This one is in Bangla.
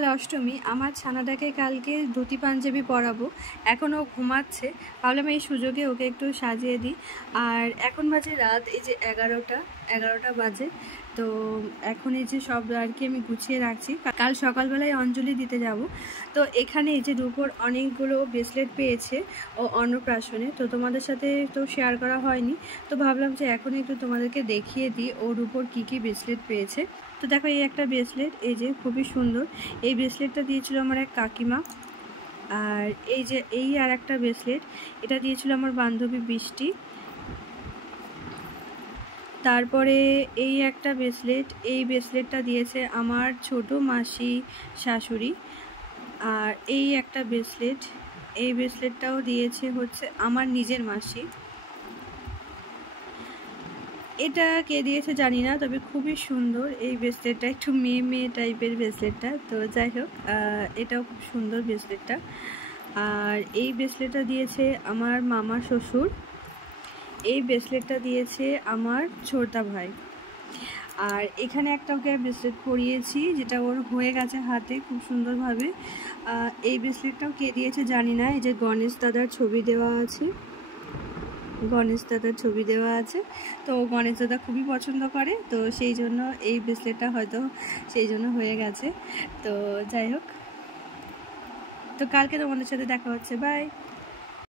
কাল অষ্টমী, আমার ছানাটাকে কালকে ধুতি পাঞ্জাবি পরাবো। এখন ও ঘুমাচ্ছে, ভাবলাম এই সুযোগে ওকে একটু সাজিয়ে দিই। আর এখন বাজে রাত এই যে 11টা বাজে। তো এখন এই যে সব আর কি আমি গুছিয়ে রাখছি, কাল সকালবেলায় অঞ্জলি দিতে যাব। তো এখানে এই যে রূপোর অনেকগুলো ব্রেসলেট পেয়েছে ও অন্নপ্রাশনে, তো তোমাদের সাথে তো শেয়ার করা হয়নি, তো ভাবলাম যে এখন একটু তোমাদেরকে দেখিয়ে দিই ও রূপোর কী কী ব্রেসলেট পেয়েছে। তো দেখো এই একটা ব্রেসলেট, এই যে খুবই সুন্দর। এই ব্রেসলেটটা দিয়েছিল আমার এক কাকিমা। আর এই যে এই আর একটা ব্রেসলেট, এটা দিয়েছিল আমার বান্ধবী বৃষ্টি। তারপরে এই একটা ব্রেসলেট, এই ব্রেসলেটটা দিয়েছে আমার ছোট মাসি শাশুড়ি। আর এই একটা ব্রেসলেট, এই ব্রেসলেটটাও দিয়েছে হচ্ছে আমার নিজের মাসি। এটা কে দিয়েছে জানি না, তবে খুবই সুন্দর এই ব্রেসলেটটা, একটু মেয়ে মেয়ে টাইপের ব্রেসলেটটা। তো যাই হোক, এটাও খুব সুন্দর ব্রেসলেটটা। আর এই ব্রেসলেটটা দিয়েছে আমার মামা শ্বশুর। এই ব্রেসলেটটা দিয়েছে আমার ছোটদা ভাই। আর এখানে একটা ওকে ব্রেসলেট পরিয়েছি, যেটা ওর হয়ে গেছে হাতে খুব সুন্দরভাবে। এই ব্রেসলেটটাও কে দিয়েছে জানি না। এই যে গণেশ দাদার ছবি দেওয়া আছে, গণেশ দাদার ছবি দেওয়া আছে। তো গণেশ দাদা খুবই পছন্দ করে, তো সেই জন্য এই ব্রেসলেটটা হয়তো সেই জন্য হয়ে গেছে। তো যাই হোক, তো কালকে তোমাদের সাথে দেখা হচ্ছে, বাই।